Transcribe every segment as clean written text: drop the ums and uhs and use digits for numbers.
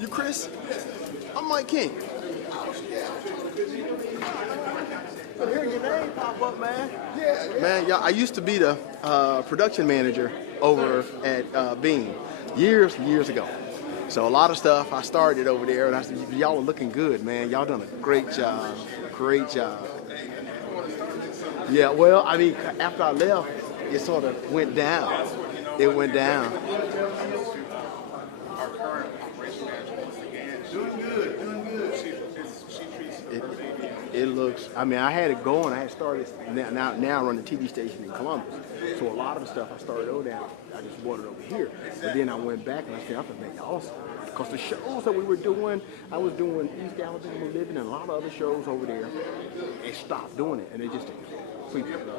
You Chris? I'm Mike King. I'm hearing your name pop up, man. Yeah. Man, y'all, I used to be the production manager over at Beam years ago. So a lot of stuff I started over there, and I said, y'all are looking good, man. Y'all done a great job. Great job. Yeah, well, I mean, after I left, it sort of went down. It went down. Our current operation manager, doing good. She treats her baby. It looks, I mean, I had it going. I had started, now I run the TV station in Columbus. So a lot of the stuff I started over there, I just brought it over here. But then I went back and I said, I could make awesome. Because the shows that we were doing, I was doing East Alabama Living and a lot of other shows over there. They stopped doing it, and they just creep every day.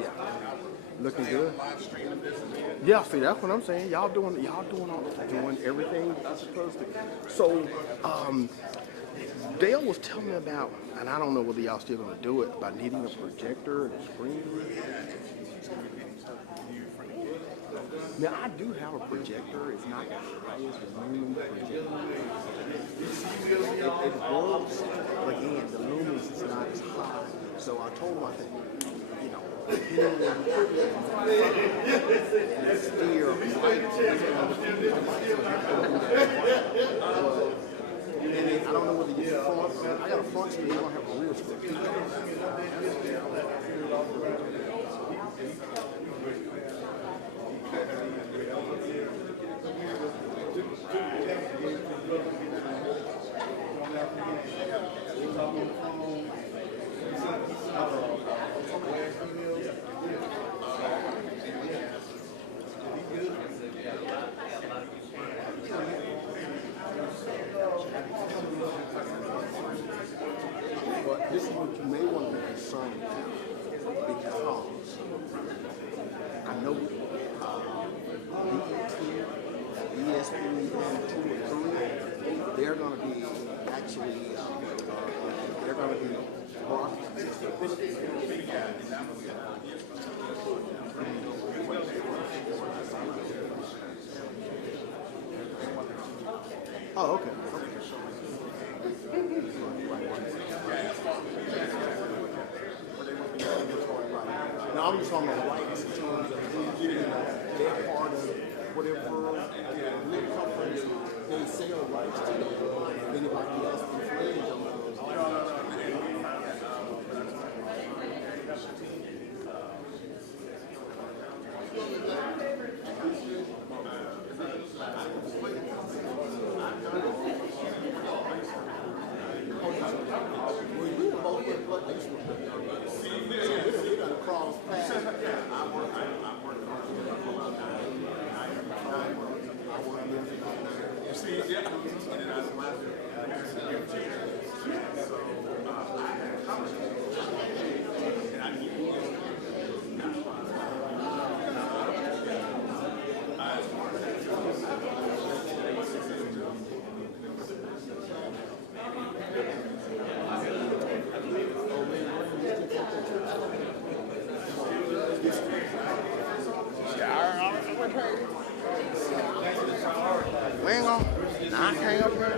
Yeah. Looking good. Yeah, see, that's what I'm saying. Y'all doing everything that you're supposed to. So, Dale was telling me about, and I don't know whether y'all still gonna do it, about needing a projector and a screen. Now I do have a projector. It's not the highest lumen projector. It works, but again, the lumens is not as high. So I told him, I think, you know, and steer right. And then I don't know whether you use the front. I got a front screen. I don't have a rear screen. But this is what you may want to be concerned with, because I know ESPN 2 and 3, they're going to be actually, they're going to be broadcasting. Oh, okay. Now I'm just talking about rights in terms of they're part of whatever league conference they sell rights to anybody else infringe on those. We ain't gonna, I can't up here.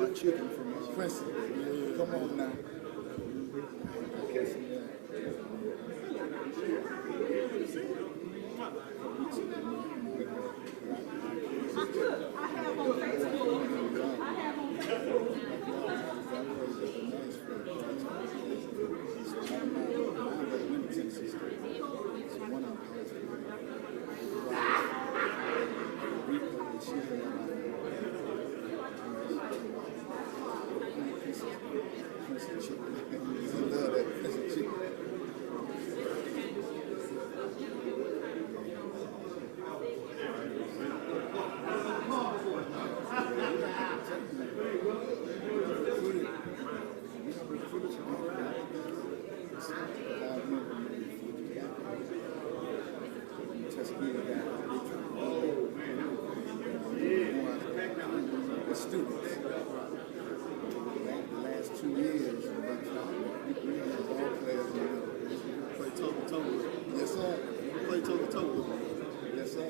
my chicken from Princeton. Yeah. Come on now. Students. The last 2 years, ball players play toe to toe. Yes, sir. Play toe to toe with them. Yes, sir.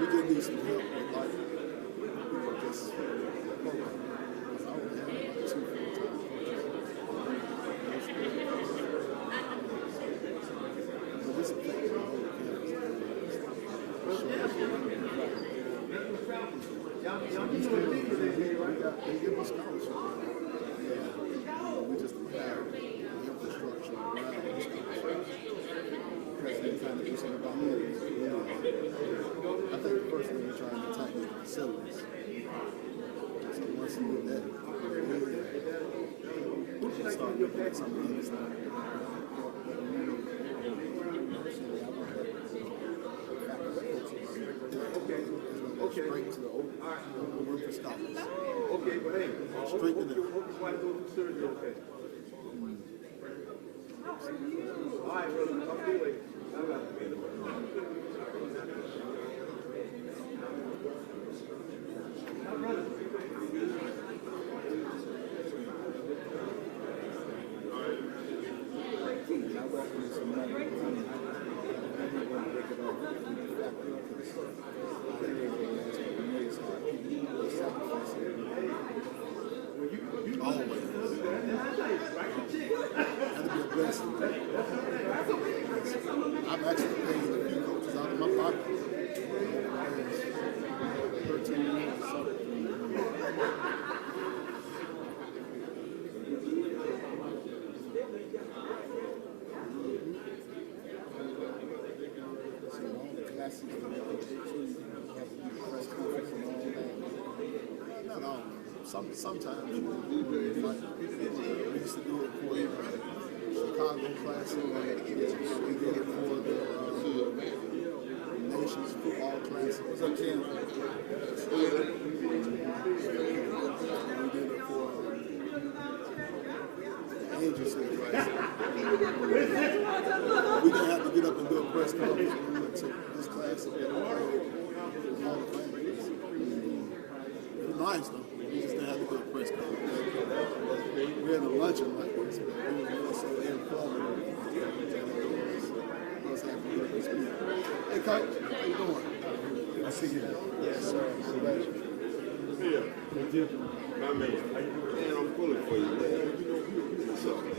We just need some help with like people just program. I would have like 2 full-time but this affects the whole campus. They give us scholarship. Yeah. We just don't have the infrastructure around the scholarship. President trying to do something about that. I think the first thing we're trying to attack is the facilities. So once you get that, we can start looking at some of these things. Okay. Straight to the open for scholars. Okay, but hey, straight to the. Okay. All right, brother. I'll see you later. I'm actually paying a few coaches out of my pocket. 13 years. So all the classes that we have to do press conference and all that. Not all. Sometimes we used to do it for Chicago Classic, we did it for the Nations Football Classic. What's up, Tim? We did it for the Angels Classic. We're going to have to get up and do a press conference to this classic and all the families. It's nice, though. We just didn't have to do a press conference. We had a luncheon like this, but it was so informative. Hey, Coach, how you doing? I see you. Yes, sir. Pleasure. Yeah. My man. Man, I'm pulling for you, man. What's up, man?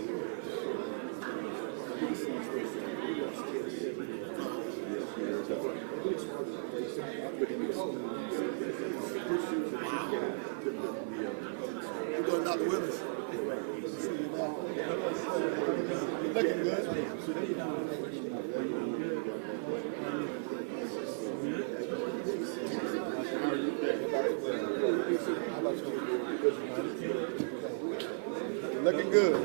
You're going Dr. Willis. Looking good. Looking good.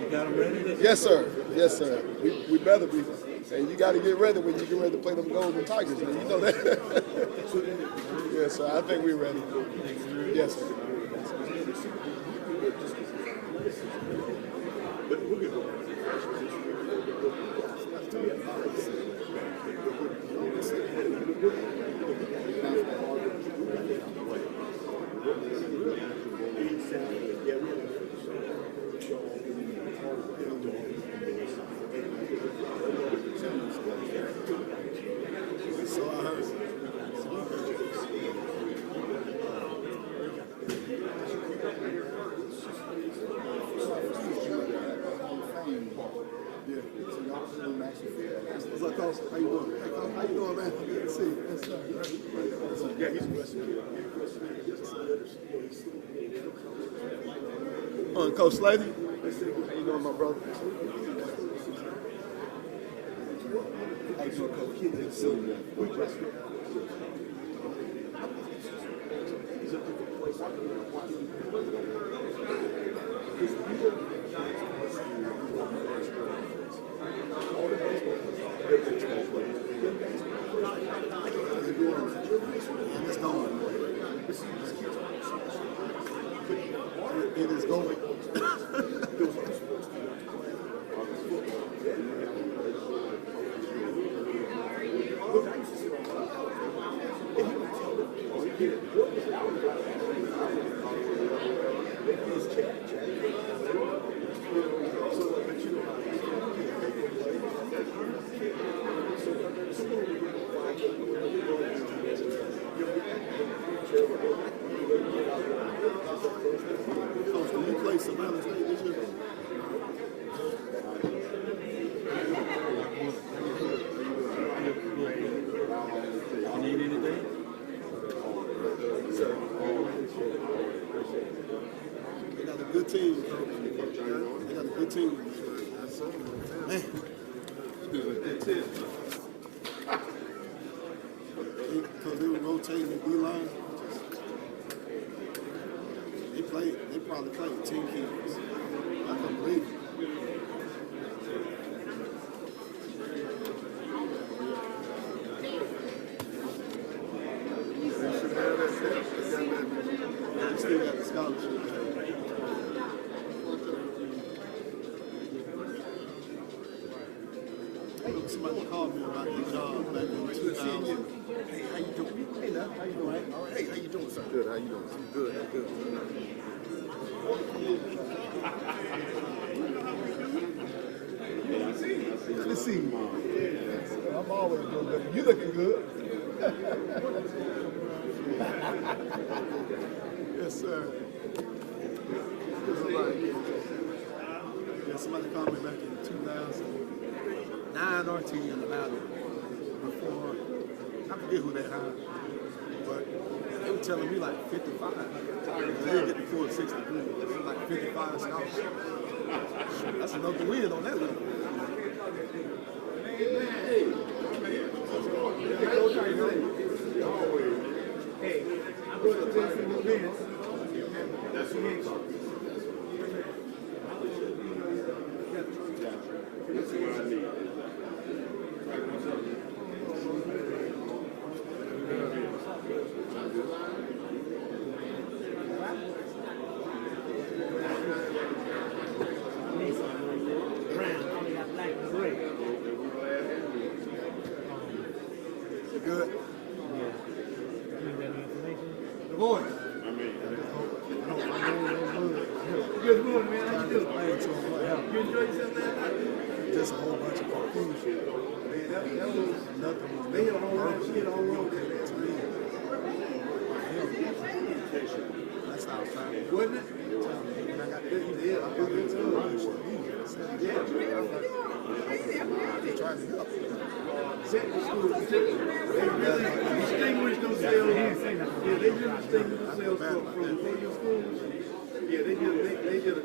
You got them ready? Yes, sir. Yes, sir. We better be. And you got to get ready when you get ready to play them Golden Tigers. Man. You know that. Yes, sir. I think we're ready. Yes, sir. So I heard. How you doing? Hey, Coach, how you doing, man? Good to see you. Yes, sir. Yeah, he's Western. Coach Slavy. How you doing, my brother? How you doing, Coach? Good to see you. It's going. It is going. Coach, do you play Savannah State this year? You need anything? They got a good team, Coach. They got a good team. Man. Because they were rotating the D-line. They probably played 10 kids. I couldn't believe it. They still got the scholarship. Somebody called me about the job back in 2000. Hey, how you doing? Hey, love. How you doing? All right. Hey, how you doing, sir? Good. How you doing? I'm good. I'm good. Good to see you. I'm always doing good. You looking good. Yes, sir. Yeah, somebody called me back in 2009 or 10 about it. Before, I forget who they hired, but they were telling me like 55. They didn't get the full 63. It was like 55 scholarship. That's enough to win on that level. Hey, I'm going to tell some events. That's what he talking. That's what I need. Good. Good morning. I mean, Good morning, man. How you doing? You enjoy yourself last night? Just a whole bunch of confusion. That was Nothing was they hit a whole lot of shit all over. to me. That's how I was trying to do. Wasn't it? When I got there, I thought it was good. They tried to help. Central school, they really distinguish themselves. Yeah, they really distinguish themselves from the four-year schools. Yeah, they did a great job.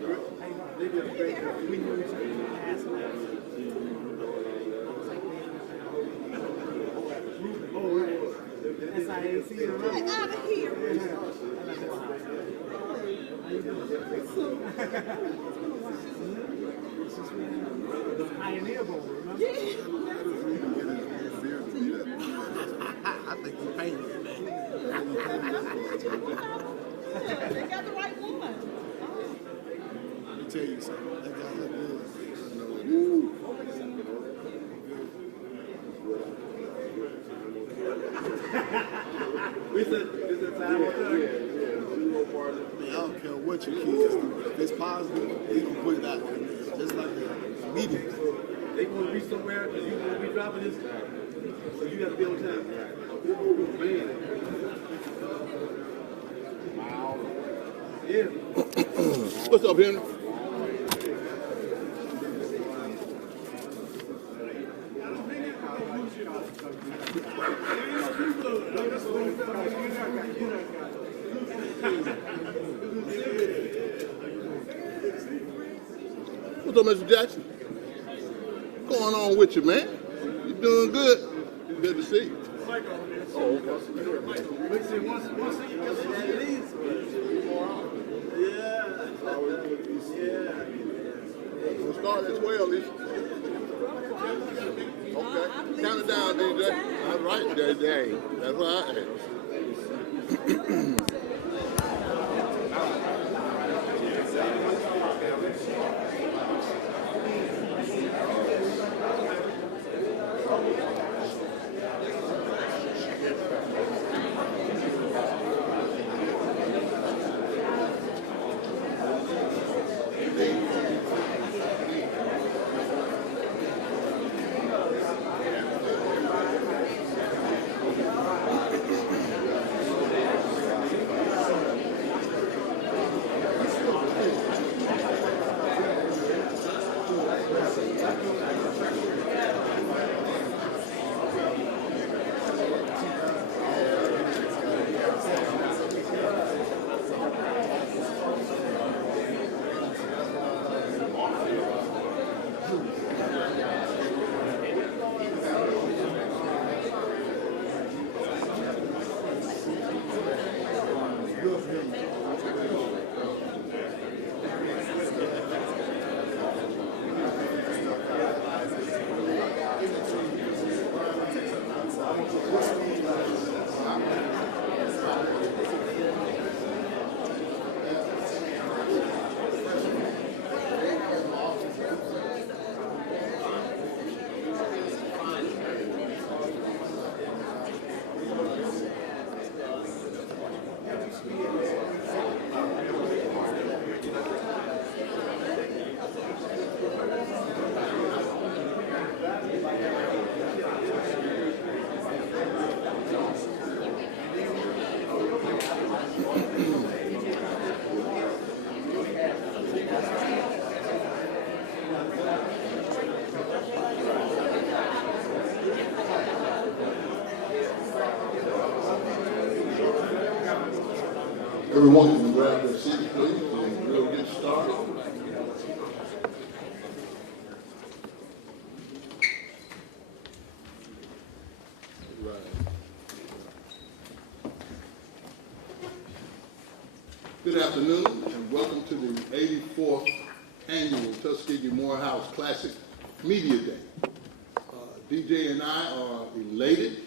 Oh, it was. SIAC and Get out of here. the Pioneer Bowl, remember? I think you paid it, man. They got the right one. Let me tell you something. That guy look good. Woo. Is it time or third? Man, I don't care what your kids do. If it's positive, he gonna put it out there. Just like that. Immediately. They want to be somewhere and you want to be dropping this. So you got to be on time. Man. Yeah. What's up, Henry? What's up, Mr. Jackson? What's going on with you, man? You doing good? Good to see you. Oh, okay. We'll start at 12, Lisa. Okay. Count it down, DJ. That's right, DJ. That's right. Everyone can grab their seats, please, and we'll get started. Right. Good afternoon, and welcome to the 84th annual Tuskegee Morehouse Classic Media Day. DJ and I are elated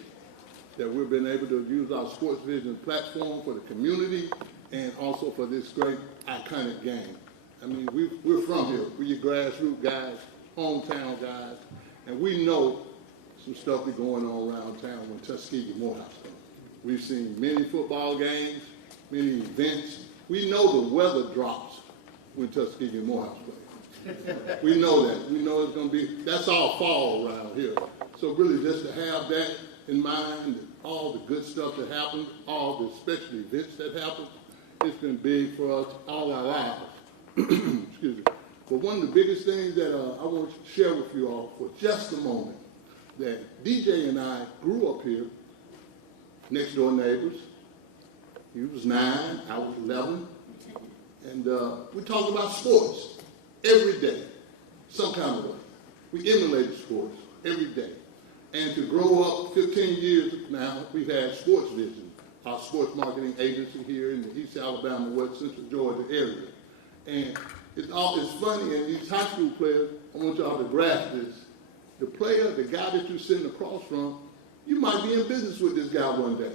that we've been able to use our Sports Vision platform for the community and also for this great, iconic game. I mean, we're from here. We're your grassroots guys, hometown guys, and we know some stuff is going on around town when Tuskegee Morehouse comes. We've seen many football games, many events. We know the weather drops when Tuskegee Morehouse plays. We know that. We know it's going to be, that's all fall around here. So really just to have that in mind, and all the good stuff that happens, all the special events that happen, it's been big for us all our lives. Excuse me. But one of the biggest things that I want to share with you all for just a moment, that DJ and I grew up here, next door neighbors. He was 9, I was 11. And we talked about sports every day, some kind of way. We emulated sports every day. And to grow up 15 years now, we've had Sports Vision, our sports marketing agency here in the East Alabama, West Central Georgia area. And it's funny, and these high school players, I want y'all to grasp this. The player, the guy that you're sitting across from, you might be in business with this guy one day.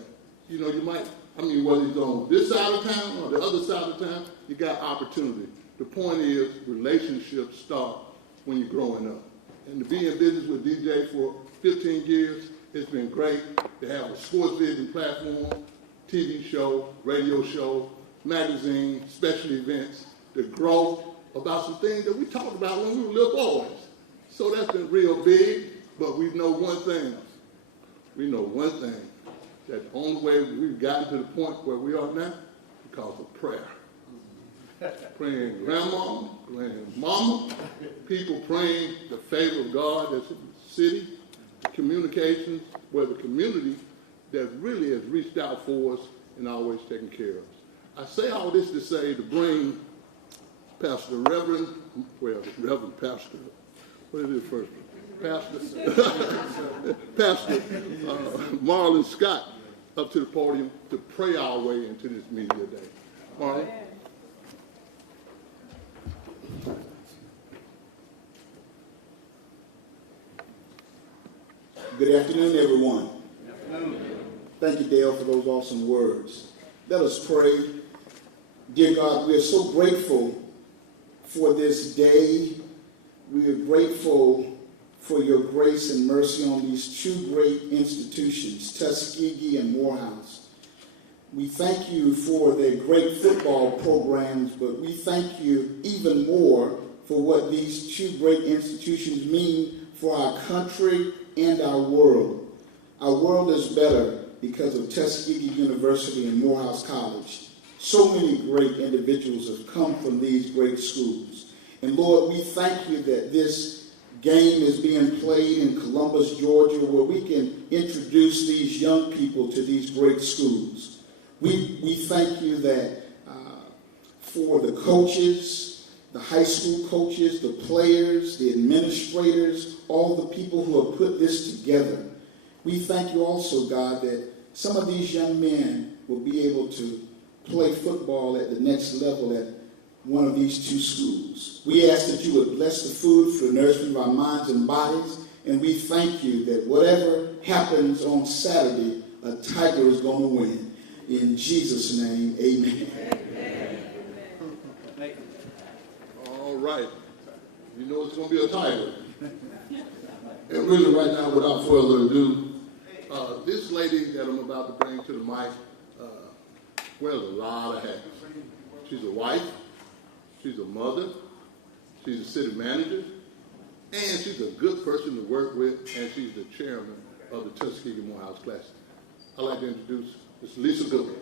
You know, you might, whether he's on this side of town or the other side of town, you got opportunity. The point is, relationships start when you're growing up. And to be in business with DJ for 15 years, it's been great to have a Sports Vision platform, TV show, radio show, magazine, special events, the growth about some things that we talked about when we were little boys. So that's been real big, but we know one thing. We know one thing, that the only way we've gotten to the point where we are now, because of prayer. Praying grandma, praying mama, people praying the favor of God that's in the city, communications, where the community that really has reached out for us and always taken care of us. I say all this to say, to bring Pastor Reverend, well, Reverend Pastor, what is it first? Pastor, Pastor Marlon Scott up to the podium to pray our way into this media day. Marlon. Good afternoon, everyone. Good afternoon. Thank you, Dale, for those awesome words. Let us pray. Dear God, we are so grateful for this day. We are grateful for your grace and mercy on these two great institutions, Tuskegee and Morehouse. We thank you for their great football programs, but we thank you even more for what these two great institutions mean for our country and our world. Our world is better because of Tuskegee University and Morehouse College. So many great individuals have come from these great schools. And Lord, we thank you that this game is being played in Columbus, Georgia, where we can introduce these young people to these great schools. We thank you that for the coaches, the high school coaches, the players, the administrators, all the people who have put this together. We thank you also, God, that some of these young men will be able to play football at the next level at one of these two schools. We ask that you would bless the food for the nourishment of our minds and bodies, and we thank you that whatever happens on Saturday, a Tiger is going to win. In Jesus' name, amen. All right. You know it's going to be a Tiger. And really right now, without further ado, this lady that I'm about to bring to the mic wears a lot of hats. She's a wife, she's a mother, she's a city manager, and she's a good person to work with, and she's the chairman of the Tuskegee Morehouse Classic. I'd like to introduce Ms. Lisa Goodman.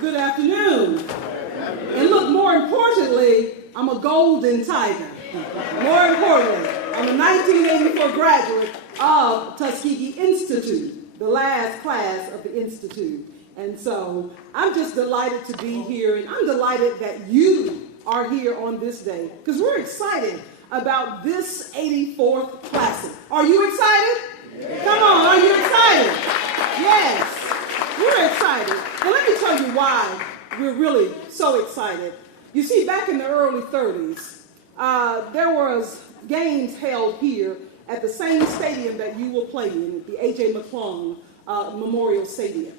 Good afternoon. And look, more importantly, I'm a golden tiger. More importantly, I'm a 1984 graduate of Tuskegee Institute, the last class of the Institute. And so I'm just delighted to be here, and I'm delighted that you are here on this day, because we're excited about this 84th Classic. Are you excited? Yeah. Come on, are you excited? Yes, we're excited. And let me tell you why we're really so excited. You see, back in the early 30s, there was games held here at the same stadium that you will play in, the A.J. McClung Memorial Stadium.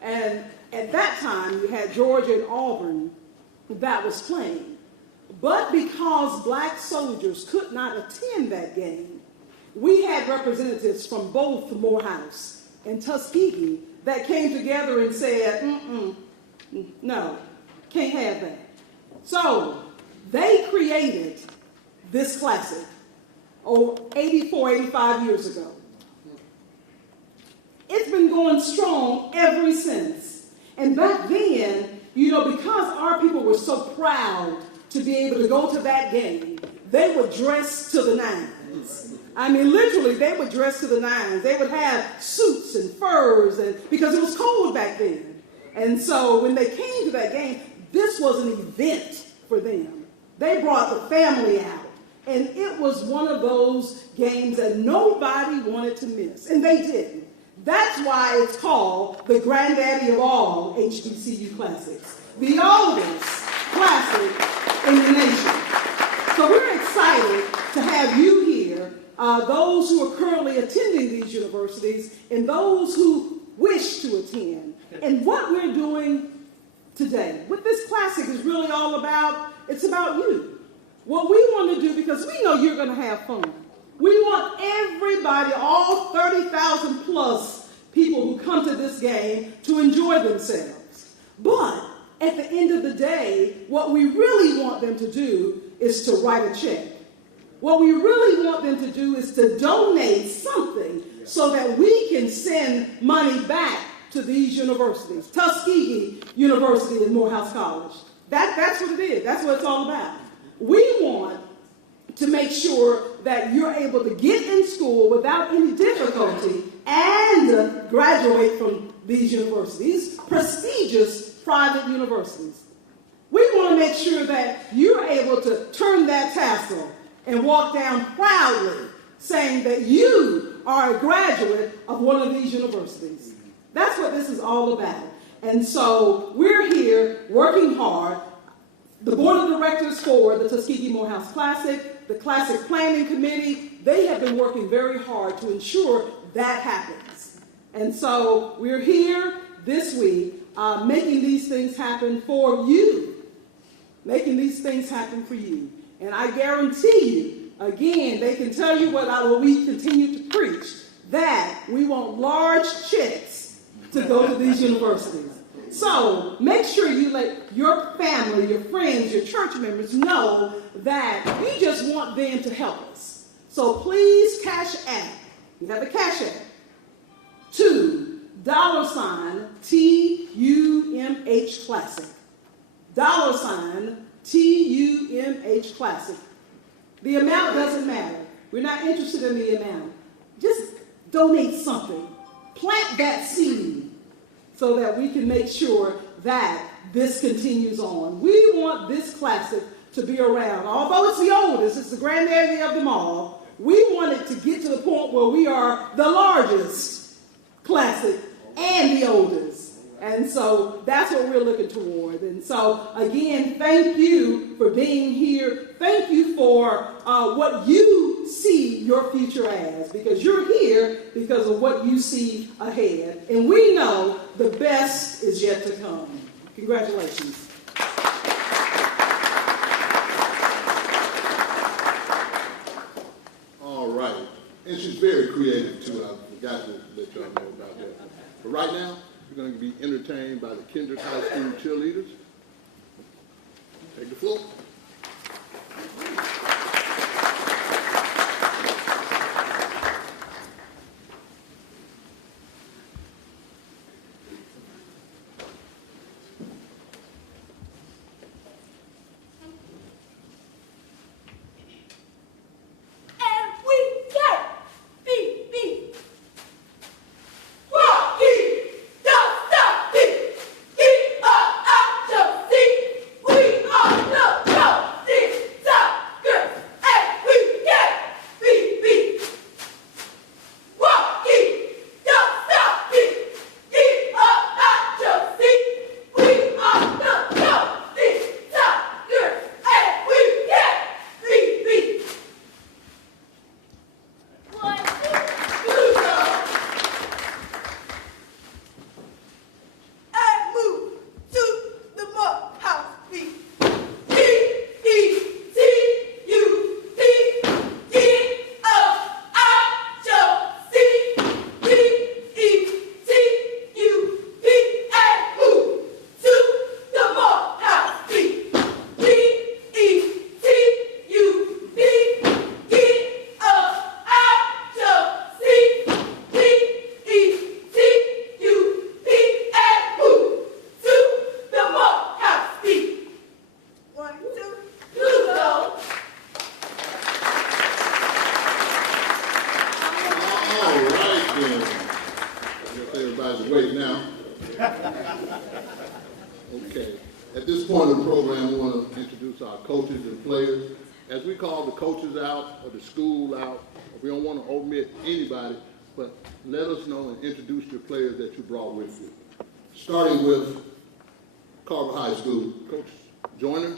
And at that time, you had Georgia and Auburn that was playing. But because black soldiers could not attend that game, we had representatives from both Morehouse and Tuskegee that came together and said, no, can't have that. So they created this classic 84, 85 years ago. It's been going strong ever since. And back then, you know, because our people were so proud to be able to go to that game, they would dress to the nines. I mean, literally, they would dress to the nines. They would have suits and furs, and because it was cold back then. And so when they came to that game, this was an event for them. They brought the family out. And it was one of those games that nobody wanted to miss. And they didn't. That's why it's called the granddaddy of all HBCU classics. The oldest classic in the nation. So we're excited to have you here, those who are currently attending these universities and those who wish to attend. And what we're doing today, what this classic is really all about, it's about you. What we want to do, because we know you're going to have fun. We want everybody, all 30,000 plus people who come to this game, to enjoy themselves. But at the end of the day, what we really want them to do is to write a check. What we really want them to do is to donate something so that we can send money back to these universities, Tuskegee University and Morehouse College. That's what it is. That's what it's all about. We want to make sure that you're able to get in school without any difficulty and graduate from these universities, prestigious private universities. We want to make sure that you're able to turn that tassel and walk down proudly saying that you are a graduate of one of these universities. That's what this is all about. And so we're here working hard. The board of directors for the Tuskegee Morehouse Classic, the Classic Planning Committee, they have been working very hard to ensure that happens. And so we're here this week making these things happen for you. Making these things happen for you. And I guarantee you, again, they can tell you what we continue to preach, that we want large checks to go to these universities. So make sure you let your family, your friends, your church members know that we just want them to help us. So please cash app. You have a cash app. to $TUMH Classic. $TUMH Classic. The amount doesn't matter. We're not interested in the amount. Just donate something. Plant that seed so that we can make sure that this continues on. We want this classic to be around. Although it's the oldest, it's the granddaddy of them all, we want it to get to the point where we are the largest classic and the oldest. And so that's what we're looking toward. And so, again, thank you for being here. Thank you for what you see your future as, because you're here because of what you see ahead. And we know the best is yet to come. Congratulations. All right. And she's very creative, too. I forgot to let y'all know about that. But right now, we're going to be entertained by the Kendrick High School cheerleaders. Take the floor. Okay. At this point in the program, we want to introduce our coaches and players. As we call the coaches out or the school out, we don't want to omit anybody, but let us know and introduce your players that you brought with you. Starting with Carver High School. Coach Joyner.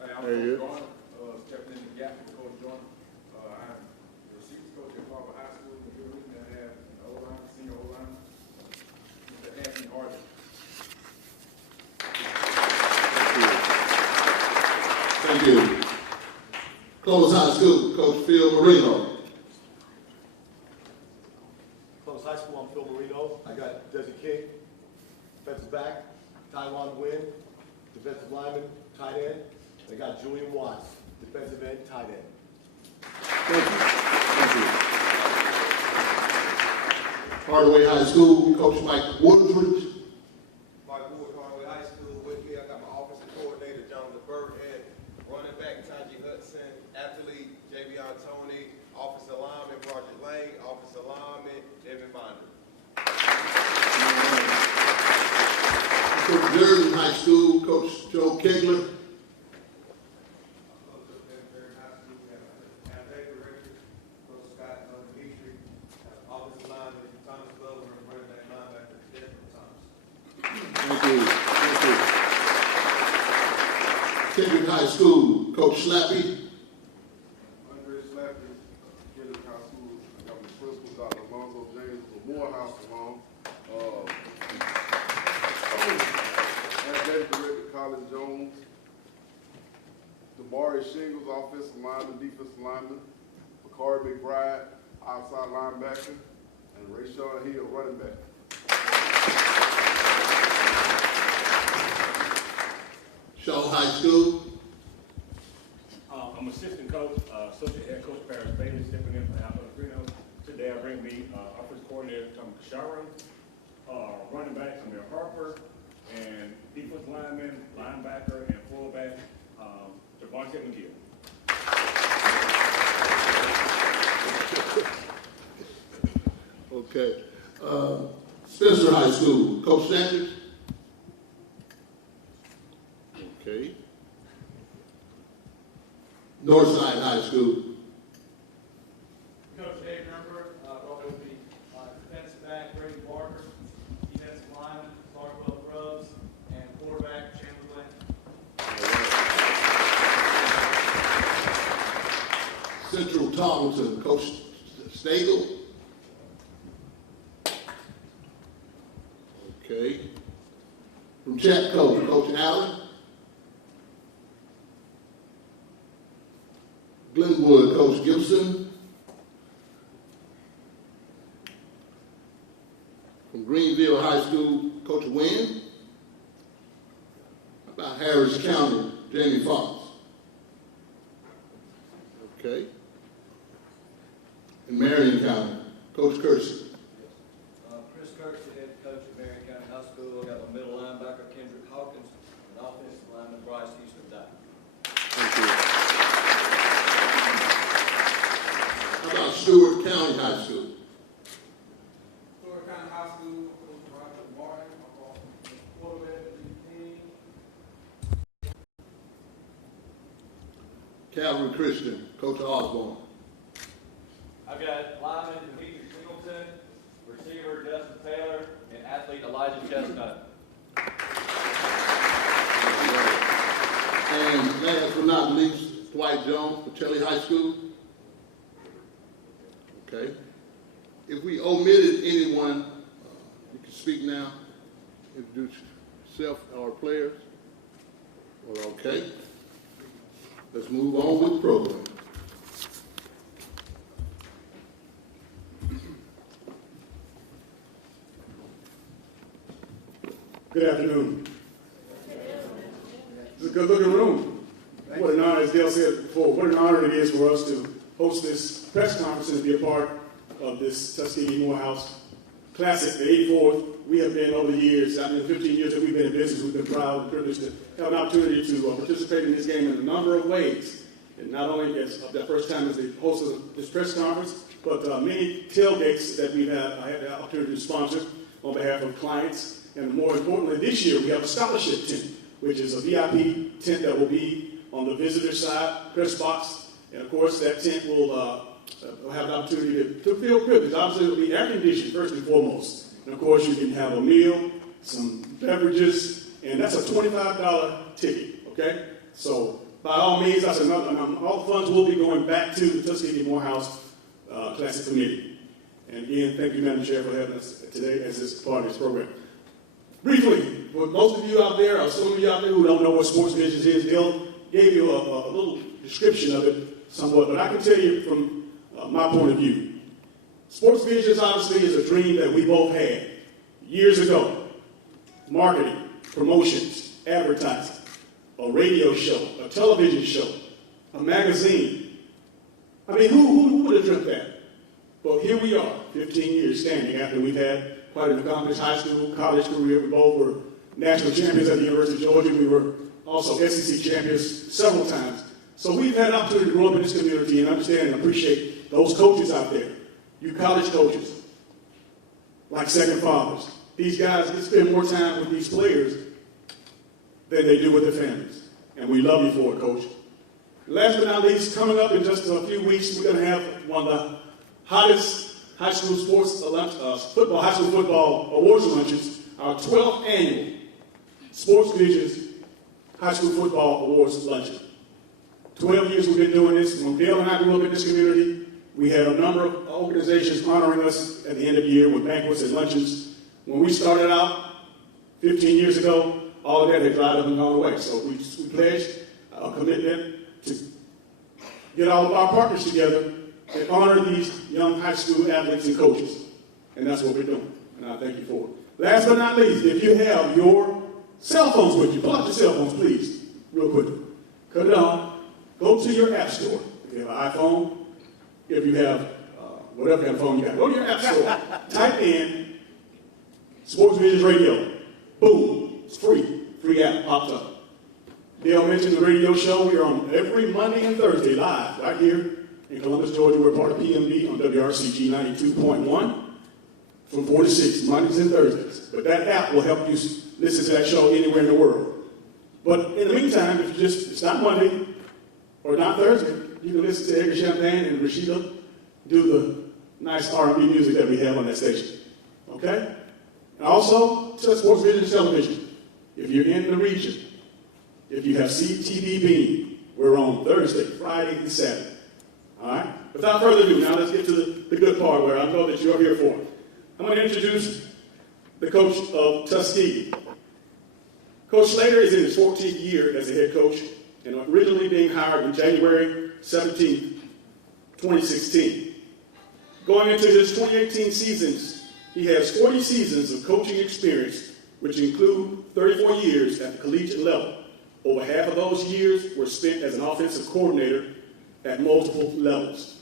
Hey, I'm Coach Joyner, stepping in the gap for Coach Joyner. I'm the receivers coach at Carver High School. We're looking to have an O-line, senior O-line, Mr. Anthony Hardy. Thank you. Columbus High School, Coach Phil Marino. Columbus High School, I'm Phil Marino. I got Desi King, defensive back, Taiwan Nguyen, defensive lineman, tight end. I got Julian Watts, defensive end, tight end. Thank you. Thank you. Hardaway High School, Coach Mike Woodridge. Mike Wood, Hardaway High School. With me, I got my offensive coordinator, Jonathan Burhead, running back, Taji Hudson, athlete, Javion Tony, offensive lineman, Roger Lane, offensive lineman, Devin Binder. Coach Durden High School, Coach Joe Kegler. Thank you. Thank you. Kendrick High School, Coach Slappy. Andre Slappy, Kendrick High School. I got my principal, Dr. Alonzo James from Morehouse along. Athletic Director Colin Jones. Damari Shingles, offensive lineman, defensive lineman. Bakari McBride, outside linebacker. And Rayshawn Hill, running back. Shaw High School. I'm assistant coach, associate head coach Paris Bailey, stepping in for Alpha Grino. Today I bring me offense coordinator Tom Kashara, running back Amir Harper, and defensive lineman, linebacker, and fullback Javante McGill. Okay. Spencer High School, Coach Sanders. Okay. Northside High School. Coach Dave Number, brought with me defensive back Brady Barker, defensive lineman Clarkwell Rose, and quarterback Chandler Glenn. Central Tarleton, Coach Stagel. Okay. From Chatco, Coach Allen. Glenwood, Coach Gibson. From Greenville High School, Coach Wynn. How about Harris County, Jamie Fox? Okay. In Marion County, Coach Kersey. Chris Kersey, head coach at Marion County High School. I got my middle linebacker, Kendrick Hawkins, and offensive lineman, Bryce Houston Dye. Thank you. How about Stewart County High School? Stewart County High School, Coach Roger Martin, quarterback of the team. Calvary Christian, Coach Osborne. I've got lineman Demetri Singleton, receiver Justin Taylor, and athlete Elijah Chestnut. And last but not least, Dwight Jones for Shelley High School. Okay. If we omitted anyone, you can speak now. Introduce yourself, our players. Well, okay. Let's move on with the program. Good afternoon. It's a good looking room. What an honor, as Dale said before, what an honor it is for us to host this press conference and to be a part of this Tuskegee Morehouse Classic, the 84th. We have been over the years, after the 15 years that we've been in business, we've been proud and privileged to have an opportunity to participate in this game in a number of ways. And not only as that first time as the host of this press conference, but many tailgates that we've had, I had the opportunity to sponsor on behalf of clients. And more importantly, this year we have a scholarship tent, which is a VIP tent that will be on the visitor side, press box. And of course, that tent will have the opportunity to feel privileged. Obviously, it will be air conditioned first and foremost. And of course, you can have a meal, some beverages, and that's a $25 ticket, okay? So by all means, that's another, all the funds will be going back to the Tuskegee Morehouse Classic Committee. And again, thank you, Madam Chair, for having us today as this part of this program. Briefly, for most of you out there, or some of you out there who don't know what sports business is, Dale gave you a little description of it somewhat, but I can tell you from my point of view. Sports business obviously is a dream that we both had years ago. Marketing, promotions, advertising, a radio show, a television show, a magazine. I mean, who would have dreamt that? Well, here we are, 15 years standing after we've had quite an accomplished high school, college career. We both were national champions at the University of Georgia. We were also SEC champions several times. So we've had an opportunity to grow up in this community and understand and appreciate those coaches out there. You college coaches, like second fathers. These guys, they spend more time with these players than they do with their families. And we love you for it, Coach. Last but not least, coming up in just a few weeks, we're going to have one of the hottest high school sports high school football awards luncheons, our 12th annual Sports Divisions High School Football Awards Luncheon. 12 years we've been doing this. When Dale and I grew up in this community, we had a number of organizations honoring us at the end of the year with banquets and luncheons. When we started out 15 years ago, all of that had dried up and gone away. So we pledged a commitment to get all of our partners together and honor these young high school athletes and coaches. And that's what we're doing. And I thank you for it. Last but not least, if you have your cell phones with you, pull out your cell phones, please, real quick. Cut it on. Go to your app store. If you have an iPhone, if you have whatever kind of phone you got, go to your app store. Type in Sports Visions Radio. Boom. It's free. Free app pops up. Dale mentioned the radio show. We are on every Monday and Thursday live right here in Columbus, Georgia. We're part of PMB on WRCG 92.1 from 4 to 6, Mondays and Thursdays. But that app will help you listen to that show anywhere in the world. But in the meantime, if it's not Monday or not Thursday, you can listen to Edgar Champagne and Rashida do the nice R&B music that we have on that station. Okay? And also, to Sports Vision Television. If you're in the region, if you have CTV Beam, we're on Thursday, Friday, and Saturday. All right? Without further ado, now let's get to the good part where I know that you're here for. I'm going to introduce the coach of Tuskegee. Coach Slater is in his 14th year as a head coach and originally being hired in January 17, 2016. Going into his 2018 seasons, he has 40 seasons of coaching experience, which include 34 years at the collegiate level. Over half of those years were spent as an offensive coordinator at multiple levels.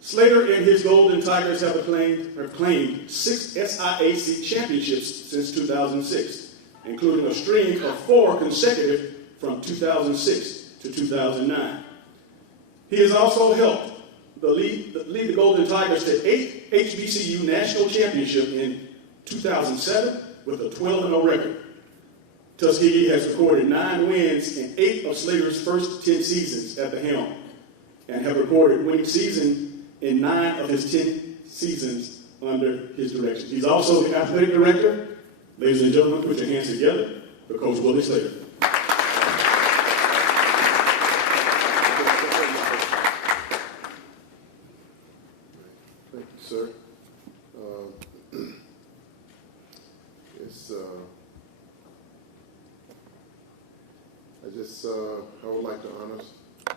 Slater and his Golden Tigers have claimed 6 SIAC championships since 2006, including a string of 4 consecutive from 2006 to 2009. He has also helped lead the Golden Tigers to 8 HBCU national championships in 2007 with a 12-0 record. Tuskegee has recorded 9 wins in 8 of Slater's first 10 seasons at the helm and have recorded winning season in 9 of his 10 seasons under his direction. He's also the athletic director. Ladies and gentlemen, put your hands together for Coach Willie Slater. Thank you, sir. I would like to honor,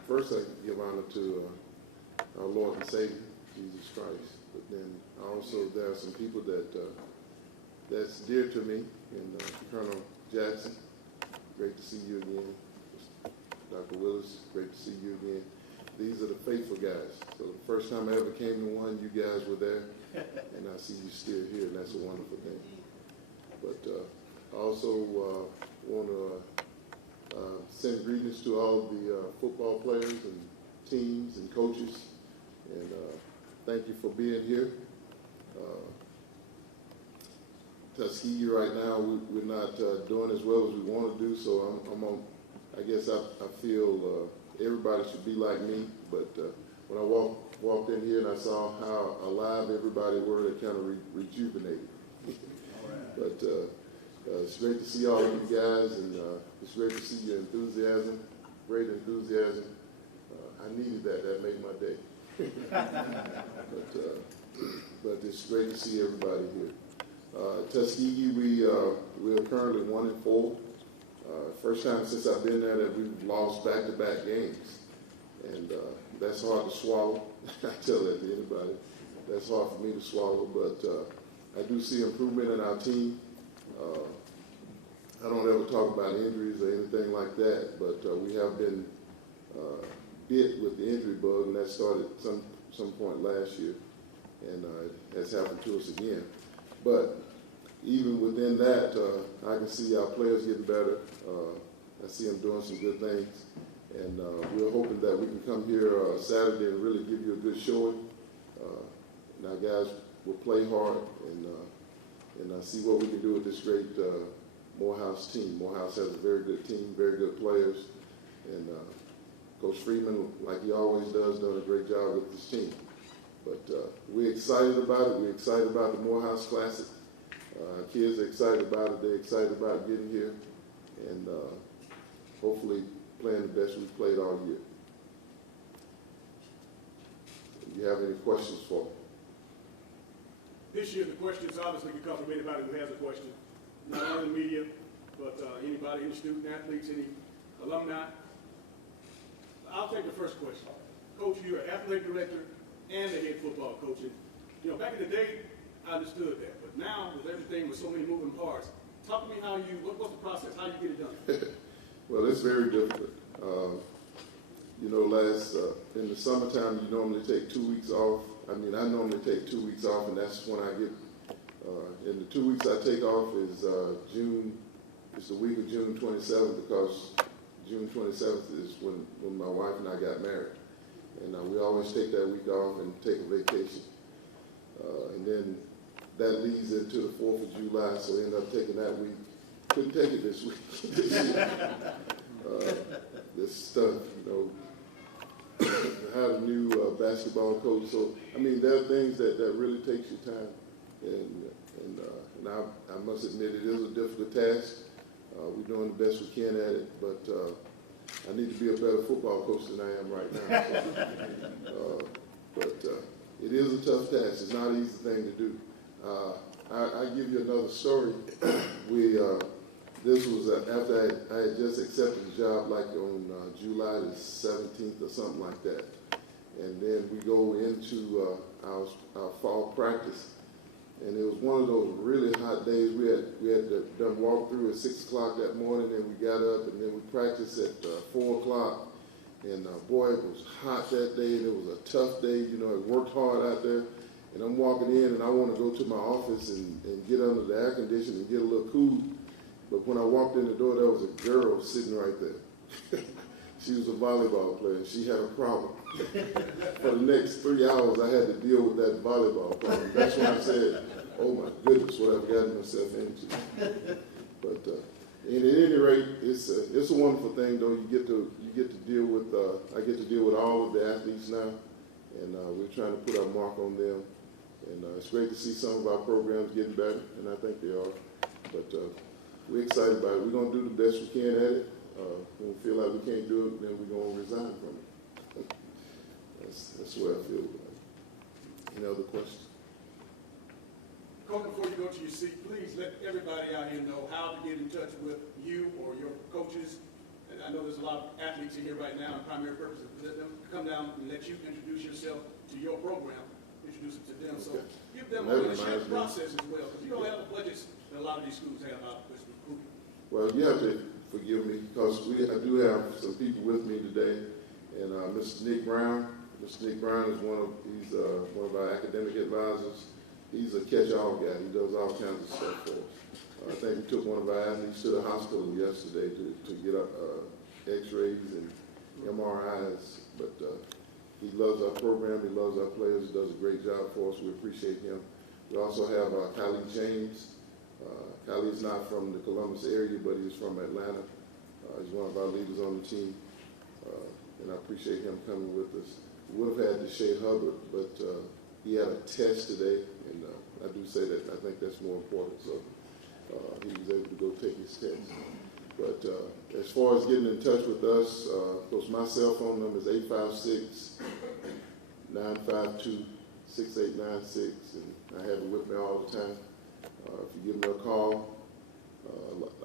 first I give honor to our Lord and Savior, Jesus Christ. But then also there are some people that's dear to me, and Colonel Jackson, great to see you again. Dr. Willis, great to see you again. These are the faithful guys. So the first time I ever came to one, you guys were there, and I see you still here, and that's a wonderful thing. But I also want to send greetings to all the football players and teams and coaches, and thank you for being here. Tuskegee right now, we're not doing as well as we want to do, so I guess I feel everybody should be like me, but when I walked in here and I saw how alive everybody were, it kind of rejuvenated. But it's great to see all of you guys, and it's great to see your enthusiasm, great enthusiasm. I needed that. That made my day. But it's great to see everybody here. Tuskegee, we are currently 1-4. First time since I've been there that we've lost back-to-back games, and that's hard to swallow. I tell that to anybody. That's hard for me to swallow, but I do see improvement in our team. I don't ever talk about injuries or anything like that, but we have been bit with the injury bug, and that started some point last year, and it has happened to us again. But even within that, I can see our players getting better. I see them doing some good things, and we're hoping that we can come here Saturday and really give you a good showing. And our guys will play hard, and see what we can do with this great Morehouse team. Morehouse has a very good team, very good players, and Coach Freeman, like he always does, done a great job with this team. But we're excited about it. We're excited about the Morehouse Classic. Kids are excited about it. They're excited about getting here, and hopefully playing the best we've played all year. Do you have any questions for me? This year, the questions obviously can come from anybody who has a question, not only the media, but anybody, any student athletes, any alumni. I'll take the first question. Coach, you're an athletic director and a head football coach. And, you know, back in the day, I understood that. But now, with everything, with so many moving parts, talk to me how you, what's the process, how you get it done? Well, it's very difficult. You know, in the summertime, you normally take 2 weeks off. I mean, I normally take 2 weeks off, and that's when I get, and the 2 weeks I take off is it's the week of June 27th, because June 27th is when my wife and I got married. And we always take that week off and take a vacation. And then that leads into the 4th of July, so I end up taking that week. Couldn't take it this week. This stuff, you know, I had a new basketball coach, so I mean there are things that really takes your time, and I must admit it is a difficult task. We're doing the best we can at it, but I need to be a better football coach than I am right now. So, but it is a tough task. It's not an easy thing to do. I give you another story. This was after I had just accepted the job, like on July the 17th or something like that. And then we go into our fall practice. And it was one of those really hot days. We had done walk through at 6 o'clock that morning, and we got up, and then we practiced at 4 o'clock. And boy, it was hot that day, and it was a tough day. You know, it worked hard out there. And I'm walking in, and I want to go to my office and get under the air conditioning and get a little cool. But when I walked in the door, there was a girl sitting right there. She was a volleyball player, and she had a problem. For the next 3 hours, I had to deal with that volleyball problem. That's when I said, oh my goodness, what I've gotten myself into. But at any rate, it's a wonderful thing, though. You get to deal with, I get to deal with all of the athletes now, and we're trying to put our mark on them. And it's great to see some of our programs getting better, and I think they are. But we're excited about it. We're going to do the best we can at it. When we feel like we can't do it, then we're going to resign from it. That's the way I feel about it. Any other questions? Coach, before you go to your seat, please let everybody out here know how to get in touch with you or your coaches. And I know there's a lot of athletes in here right now, and primary purpose is to let them come down and let you introduce yourself to your program, introduce it to them. So give them a shared process as well, because you don't have the budgets that a lot of these schools have out with recruiting. Well, you have to forgive me, because I do have some people with me today, and Mr. Nick Brown. Mr. Nick Brown is one of our academic advisors. He's a catch-all guy. He does all kinds of stuff for us. I think he took one of our athletes to the hospital yesterday to get X-rays and MRIs. But he loves our program. He loves our players. He does a great job for us. We appreciate him. We also have Kylie James. Kylie's not from the Columbus area, but he's from Atlanta. He's one of our leaders on the team, and I appreciate him coming with us. We would have had Deshae Hubbard, but he had a test today, and I do say that I think that's more important. So he was able to go take his test. But as far as getting in touch with us, of course, my cell phone number is 856-952-6896, and I have it with me all the time. If you give me a call,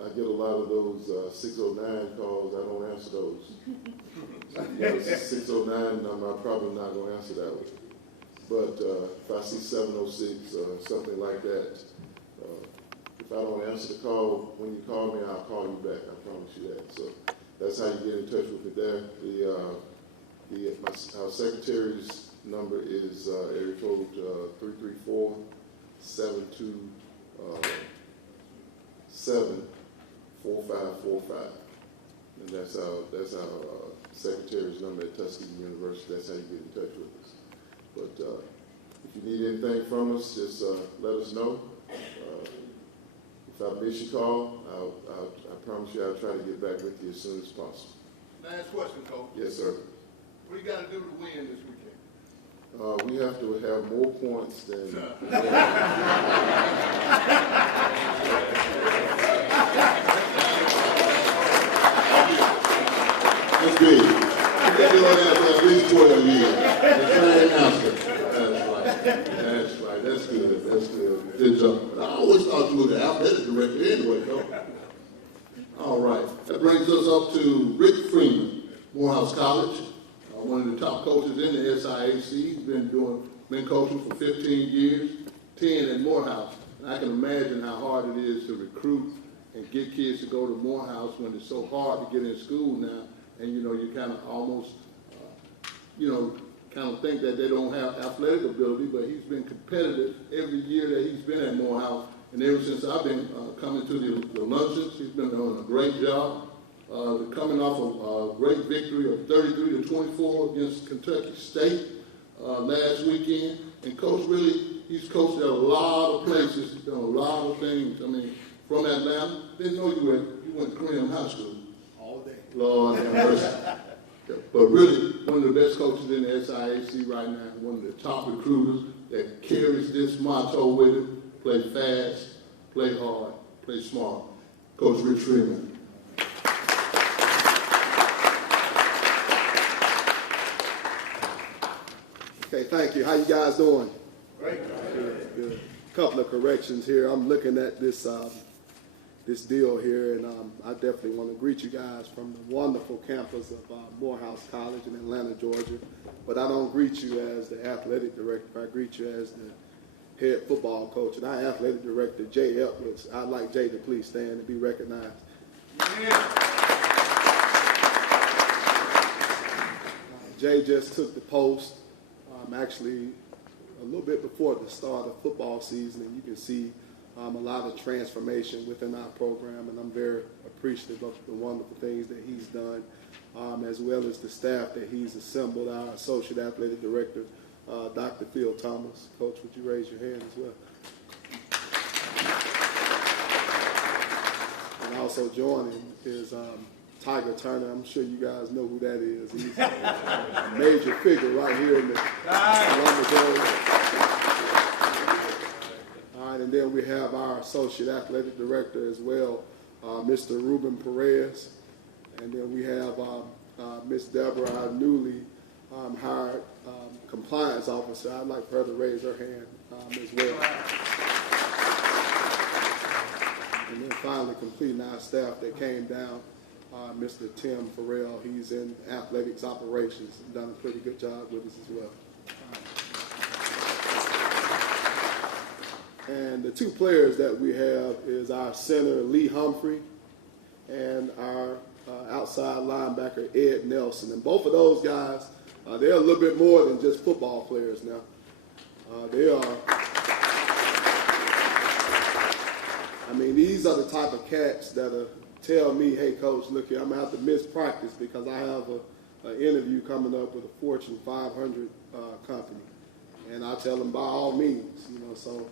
I get a lot of those 609 calls. I don't answer those. 609, I'm probably not going to answer that one. But if I see 706, something like that, if I don't answer the call, when you call me, I'll call you back. I promise you that. So that's how you get in touch with me there. Our secretary's number is area code 334-727-4545, and that's our secretary's number at Tuskegee University. That's how you get in touch with us. But if you need anything from us, just let us know. If I miss your call, I promise you I'll try to get back with you as soon as possible. Last question, Coach. Yes, sir. What do you got to do to win this weekend? We have to have more points than. That's big. We've been doing that for at least 12 years. That's right. That's right. That's good. That's good. Good job. I always thought you were the athletic director anyway, though. All right. That brings us up to Rick Freeman, Morehouse College. One of the top coaches in the SIAC. He's been coaching for 15 years, 10 at Morehouse. And I can imagine how hard it is to recruit and get kids to go to Morehouse when it's so hard to get in school now. And, you kind of almost, kind of think that they don't have athletic ability, but he's been competitive every year that he's been at Morehouse. And ever since I've been coming to the luncheons, he's been doing a great job. Coming off a great victory of 33-24 against Kentucky State last weekend. And Coach he's coached at a lot of places. He's done a lot of things. I mean, from Atlanta, didn't know you went to Graham High School. All day. Lord have mercy. But really, one of the best coaches in the SIAC right now, one of the top recruiters that carries this motto with him: play fast, play hard, play smart. Coach Rich Freeman. Okay, thank you. How you guys doing? Great. Good. Couple of corrections here. I'm looking at this this deal here, and I definitely want to greet you guys from the wonderful campus of Morehouse College in Atlanta, Georgia. But I don't greet you as the athletic director. I greet you as the head football coach, and our athletic director, Jay Epworth. I'd like Jay to please stand and be recognized. Jay just took the post. Actually a little bit before the start of football season, and you can see a lot of transformation within our program, and I'm very appreciative of the wonderful things that he's done, as well as the staff that he's assembled. Our Associate Athletic Director, Dr. Phil Thomas. Coach, would you raise your hand as well? And also joining is Tiger Turner. I'm sure you guys know who that is. He's a major figure right here in the Columbus area. All right, and then we have our Associate Athletic Director as well, Mr. Ruben Perez. And then we have Miss Deborah, our newly hired Compliance Officer. I'd like for her to raise her hand as well. And then finally completing our staff that came down, Mr. Tim Farrell. He's in athletics operations and done a pretty good job with us as well. And the two players that we have is our center, Lee Humphrey, and our outside linebacker, Ed Nelson. And both of those guys, they're a little bit more than just football players now. They are, these are the type of cats that tell me, hey, Coach, look here, I'm going to have to miss practice because I have an interview coming up with a Fortune 500 company. And I tell them by all means, so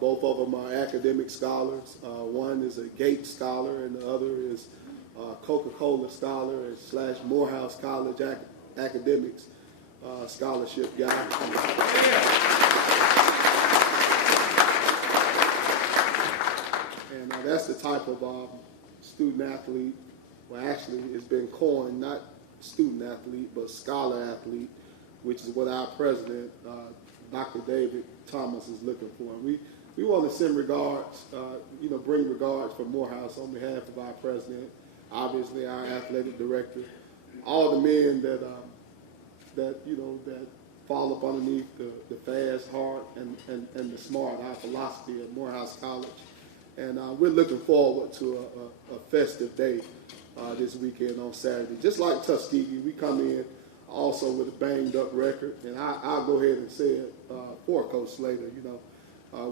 both of them are academic scholars. One is a Gates scholar and the other is Coca-Cola scholar / Morehouse College academics scholarship guy. And that's the type of student athlete, well actually it's been coined, not student athlete, but scholar athlete, which is what our president, Dr. David Thomas, is looking for. And we want to send regards, bring regards for Morehouse on behalf of our president, obviously our athletic director, all the men that fall up underneath the fast, hard, and the smart, our philosophy at Morehouse College. And we're looking forward to a festive day this weekend on Saturday. Just like Tuskegee, we come in also with a banged-up record. And I'll go ahead and say it for Coach Slater.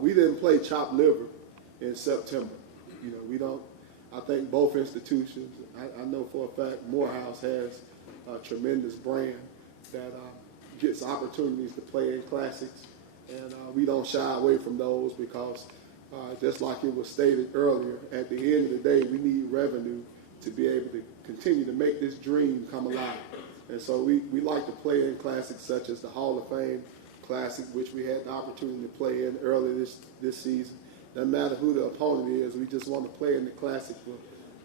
We didn't play chopped liver in September. We don't. I think both institutions, I know for a fact Morehouse has a tremendous brand that gets opportunities to play in classics. And we don't shy away from those because Just like it was stated earlier, at the end of the day, we need revenue to be able to continue to make this dream come alive. And so we like to play in classics such as the Hall of Fame Classic, which we had the opportunity to play in earlier this season. Doesn't matter who the opponent is, we just want to play in the Classic for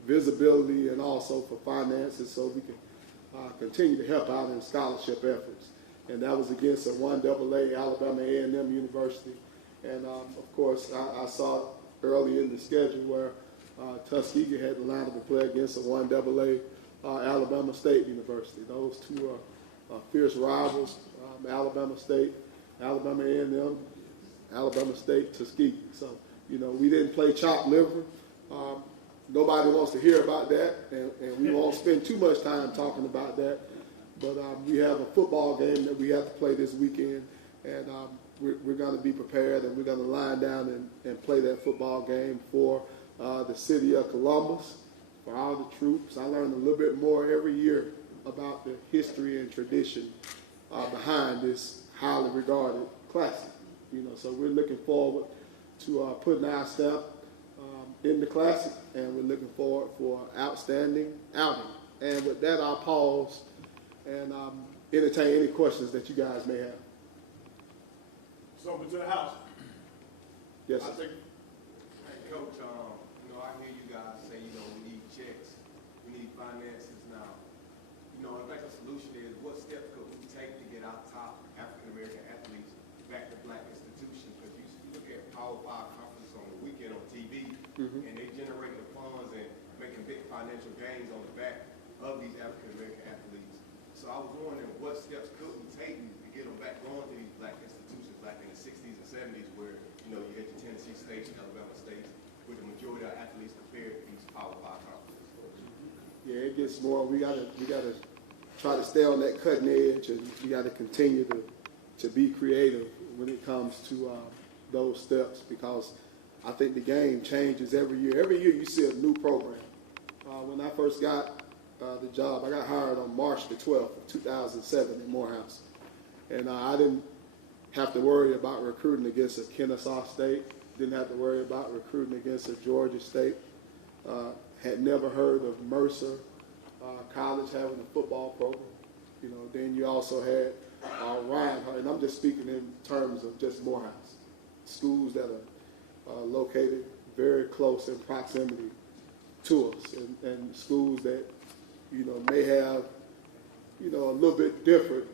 visibility and also for finances so we can continue to help out in scholarship efforts. And that was against a 1AA Alabama A&M University. And of course, I saw early in the schedule where Tuskegee had the lineup to play against a 1AA Alabama State University. Those two are fierce rivals, Alabama State, Alabama A&M, Alabama State, Tuskegee. So, you know, we didn't play chopped liver. Nobody wants to hear about that, and we won't spend too much time talking about that. But we have a football game that we have to play this weekend, and we're going to be prepared, and we're going to line down and play that football game for the city of Columbus, for all the troops. I learn a little bit more every year about the history and tradition behind this highly regarded classic. You know, so we're looking forward to putting our stamp in the classic, and we're looking forward for an outstanding outing. And with that, I'll pause and entertain any questions that you guys may have. It's open to the house. Yes, sir. Hey, Coach, you know, I hear you guys say, you know, we need checks, we need finances now. You know, I think the solution is what steps could we take to get our top African-American athletes back to black institutions? Because you look at Power 5 conferences on the weekend on TV, and they generating the funds and making big financial gains on the back of these African-American athletes. So I was wondering what steps could we take to get them back going to these black institutions like in the 60s and 70s where, you know, you had your Tennessee States and Alabama States with the majority of athletes compared to these Power 5 conferences. Yeah, it gets more. We gotta try to stay on that cutting edge, and we gotta continue to be creative when it comes to those steps, because I think the game changes every year. Every year you see a new program. When I first got the job, I got hired on March the 12th of 2007 in Morehouse, and I didn't have to worry about recruiting against a Kennesaw State. Didn't have to worry about recruiting against a Georgia State. Had never heard of Mercer College having a football program. You know, then you also had Ryan, and I'm just speaking in terms of just Morehouse, schools that are located very close in proximity to us, and schools that, you know, may have, you know, a little bit different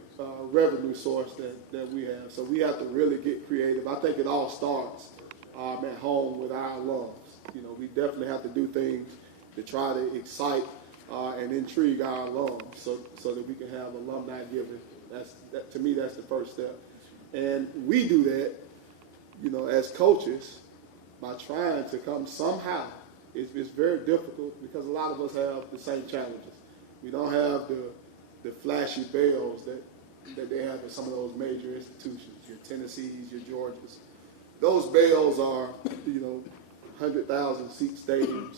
revenue source that we have. So we have to really get creative. I think it all starts at home with our alums. You know, we definitely have to do things to try to excite and intrigue our alums so that we can have alumni giving. To me, that's the first step. And we do that, you know, as coaches by trying to come somehow. It's very difficult because a lot of us have the same challenges. We don't have the flashy bells that they have in some of those major institutions, your Tennessees, your Georgias. Those bells are, you know, 100,000 seat stadiums,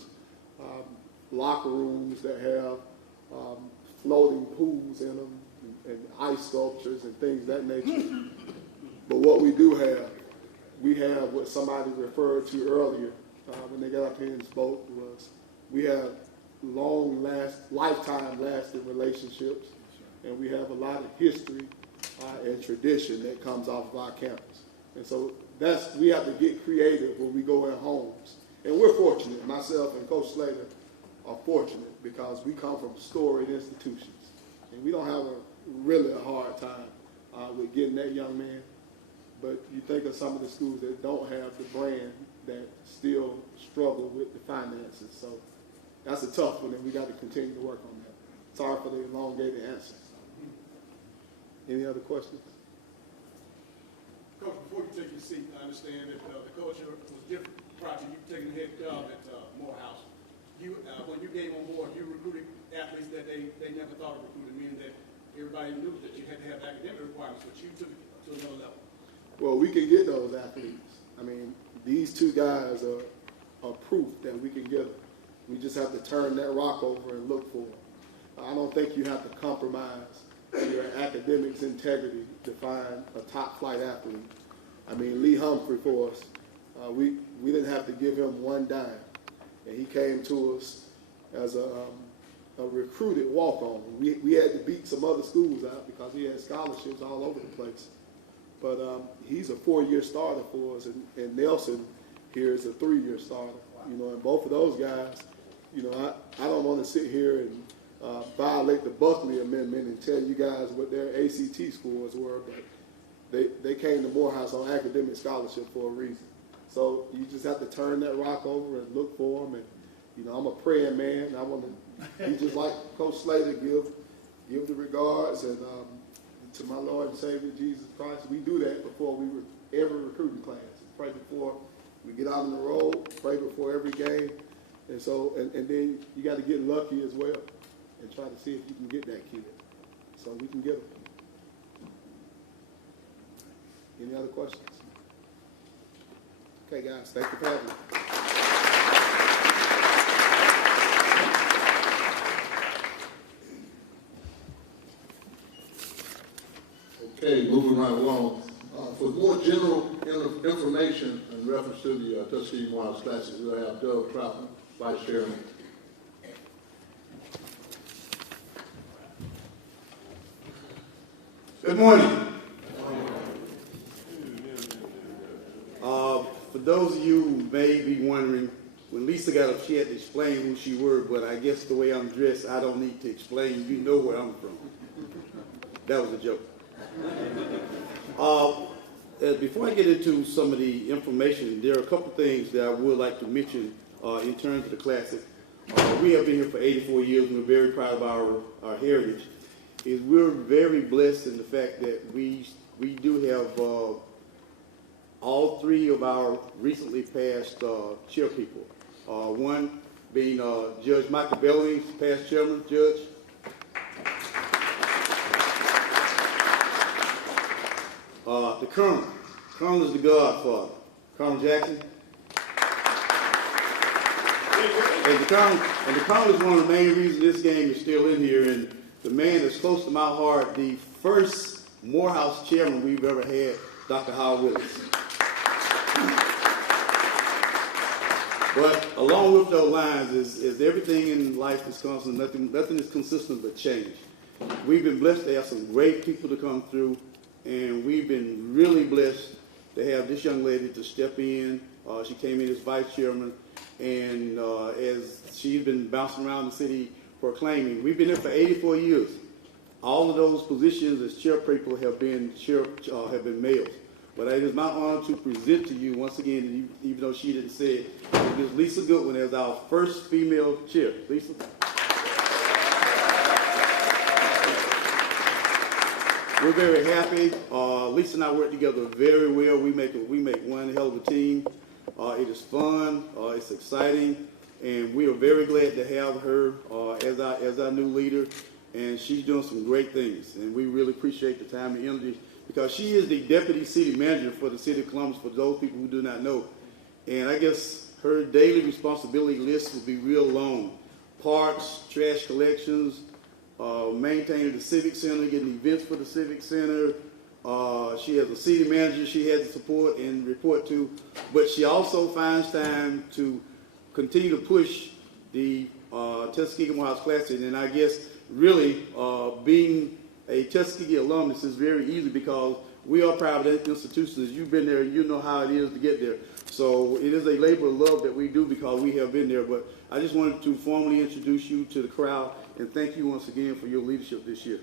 locker rooms that have floating pools in them, and ice sculptures and things of that nature. But what we do have, we have what somebody referred to earlier when they got up here and spoke, was we have lifetime lasting relationships, and we have a lot of history and tradition that comes off of our campus. And so we have to get creative when we go in homes. And we're fortunate, myself and Coach Slater are fortunate, because we come from storied institutions, and we don't have really a hard time with getting that young man. But you think of some of the schools that don't have the brand, that still struggle with the finances. So that's a tough one, and we got to continue to work on that. Sorry for the elongated answer. Any other questions? Coach, before you take your seat, I understand that the culture was different prior to you taking the head job at Morehouse. When you came on board, you recruited athletes that they never thought of recruiting, meaning that everybody knew that you had to have academic requirements, but you took it to another level. Well, we can get those athletes. I mean, these two guys are proof that we can get them. We just have to turn that rock over and look for them. I don't think you have to compromise your academics integrity to find a top flight athlete. I mean, Lee Humphrey for us, We didn't have to give him one dime, and he came to us as a recruited walk-on. We had to beat some other schools out because he had scholarships all over the place. But he's a 4-year starter for us, and Nelson here is a 3-year starter. You know, and both of those guys, you know, I don't want to sit here and violate the Buckley Amendment and tell you guys what their ACT scores were, but they came to Morehouse on academic scholarship for a reason. So you just have to turn that rock over and look for them. And, you know, I'm a praying man. I want to be just like Coach Slater, give the regards and to my Lord and Savior Jesus Christ. We do that before every recruiting class. Pray before we get out on the road. Pray before every game. And so, and then you got to get lucky as well and try to see if you can get that kid. So we can get them. Any other questions? Okay, guys, thank you for having me. Okay, moving right along. For more general information in reference to the Tuskegee Morehouse Classic, we'll have Doug Troutman, Vice Chairman. Good morning. For those of you who may be wondering, when Lisa got up, she had to explain who she were, but I guess the way I'm dressed, I don't need to explain. You know where I'm from. That was a joke. Before I get into some of the information, there are a couple things that I would like to mention in terms of the Classic. We have been here for 84 years, and we're very proud of our heritage. We're very blessed in the fact that we do have all three of our recently passed chair people. One being Judge Michael Bellamy, past chairman, Judge. The Colonel. Colonel is the godfather. Colonel Jackson. And the Colonel is one of the main reasons this game is still in here. And the man that's close to my heart, the first Morehouse chairman we've ever had, Dr. Howard Willis. But along with those lines is everything in life is constant. Nothing is consistent but change. We've been blessed to have some great people to come through, and we've been really blessed to have this young lady to step in. She came in as vice chairman, and as she's been bouncing around the city proclaiming, we've been here for 84 years. All of those positions as chair people have been males. But it is my honor to present to you once again, even though she didn't say it, Ms. Lisa Goodwin as our first female chair. Lisa. We're very happy. Lisa and I work together very well. We make one hell of a team. It is fun. It's exciting, and we are very glad to have her as our new leader. And she's doing some great things, and we really appreciate the time and energy, because she is the deputy city manager for the city of Columbus, for those people who do not know. And I guess her daily responsibility list will be real long. Parks, trash collections, maintaining the Civic Center, getting events for the Civic Center. She has a city manager she has to support and report to, but she also finds time to continue to push the Tuskegee Morehouse Classic. And I guess really being a Tuskegee alumnus is very easy, because we are proud of that institution. As you've been there, you know how it is to get there. So it is a labor of love that we do because we have been there. But I just wanted to formally introduce you to the crowd and thank you once again for your leadership this year.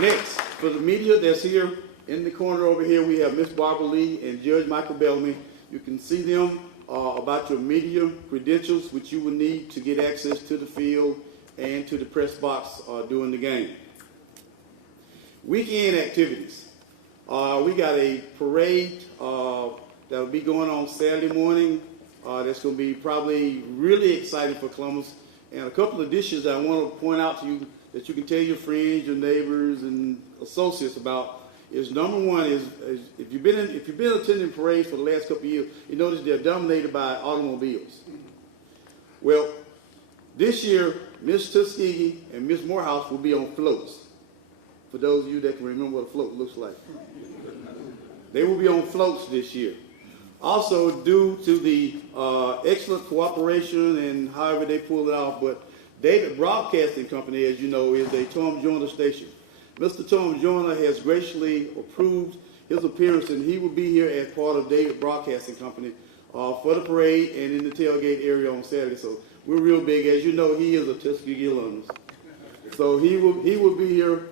Next, for the media that's here in the corner over here, we have Miss Barbara Lee and Judge Michael Bellamy. You can see them about your media credentials, which you will need to get access to the field and to the press box during the game. Weekend activities. We got a parade that will be going on Saturday morning. That's going to be probably really exciting for Columbus. And a couple of dishes I want to point out to you that you can tell your friends, your neighbors, and associates about is, number one is if you've been attending parades for the last couple of years, you notice they're dominated by automobiles. Well, this year, Miss Tuskegee and Miss Morehouse will be on floats. for those of you that can remember what a float looks like. They will be on floats this year. Also, due to the excellent cooperation and however they pull it off, but David Broadcasting Company, as you know, is a Tom Joyner station. Mr. Tom Joyner has graciously approved his appearance, and he will be here as part of David Broadcasting Company for the parade and in the tailgate area on Saturday. So we're real big. As you know, he is a Tuskegee alumnus. So he will be here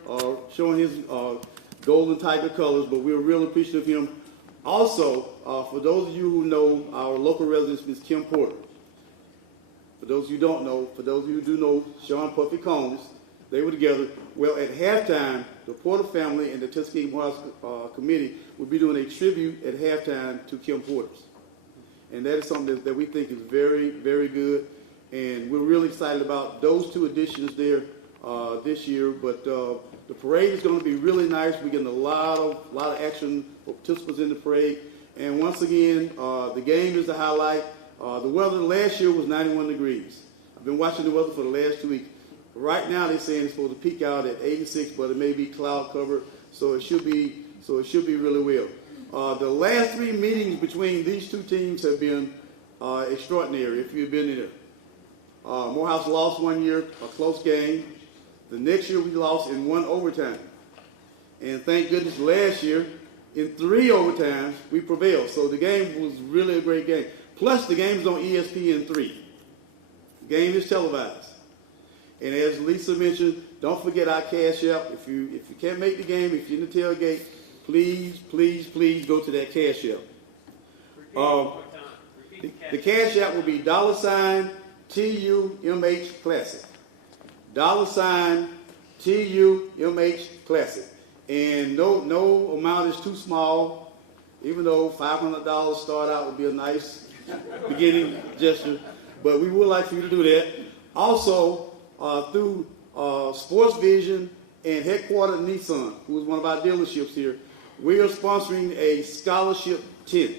showing his golden tiger colors, but we're real appreciative of him. Also, for those of you who know our local resident, Ms. Kim Porter. For those of you who don't know, for those of you who do know Sean Puffy Combs, they were together. Well, at halftime, the Porter family and the Tuskegee Morehouse committee will be doing a tribute at halftime to Kim Porter's. And that is something that we think is very, very good. And we're really excited about those two additions there this year. But the parade is going to be really nice. We're getting a lot of action for participants in the parade. And once again, the game is the highlight. The weather last year was 91 degrees. I've been watching the weather for the last 2 weeks. Right now they're saying it's supposed to peak out at 86, but it may be cloud covered, so it should be really well. The last 3 meetings between these two teams have been extraordinary. If you've been in there, Morehouse lost 1 year, a close game. The next year we lost in 1 overtime, and thank goodness last year in 3 overtimes we prevailed. So the game was really a great game. Plus the game is on ESPN3. The game is televised. And as Lisa mentioned, don't forget our Cash App. If you can't make the game, if you're in the tailgate, please, please, please go to that Cash App. The Cash App will be $TUMH Classic. $TUMH Classic. And no amount is too small, even though $500 start out would be a nice beginning gesture. But we would like for you to do that. Also, through Sports Vision and Headquarter Nissan, who is one of our dealerships here, we are sponsoring a scholarship tent.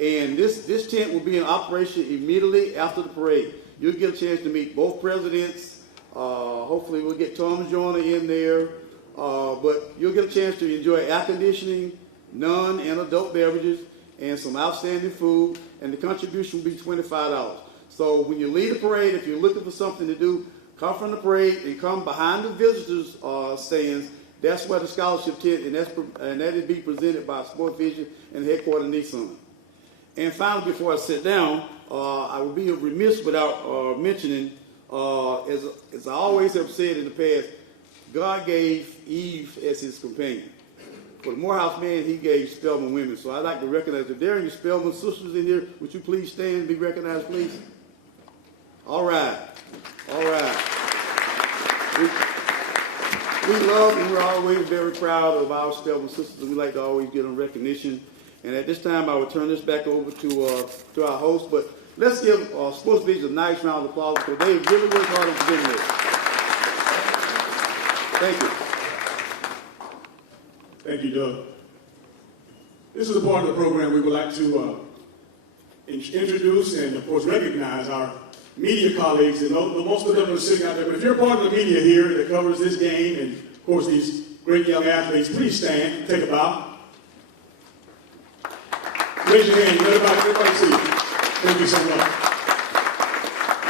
And this tent will be in operation immediately after the parade. You'll get a chance to meet both presidents. Hopefully we'll get Tom Joyner in there. But you'll get a chance to enjoy air conditioning, non and adult beverages, and some outstanding food. And the contribution will be $25. So when you leave the parade, if you're looking for something to do, come from the parade and come behind the visitors' stands. That's where the scholarship tent, and that is being presented by Sports Vision and Headquarter Nissan. And finally, before I sit down, I would be remiss without mentioning, as I always have said in the past, God gave Eve as his companion. For the Morehouse man, he gave Spelman women. So I'd like to recognize, if there are any Spelman sisters in here, would you please stand and be recognized, please? All right. All right. We love and we're always very proud of our Spelman sisters, and we like to always give them recognition. And at this time, I will turn this back over to our host. But let's give Sports Vision a nice round of applause, because they really worked hard on getting this. Thank you. Thank you, Doug. This is a part of the program we would like to introduce and, of course, recognize our media colleagues. And most of them are sitting out there. But if you're part of the media here that covers this game and, of course, these great young athletes, please stand, take a bow. Raise your hand. Everybody see you. Thank you so much.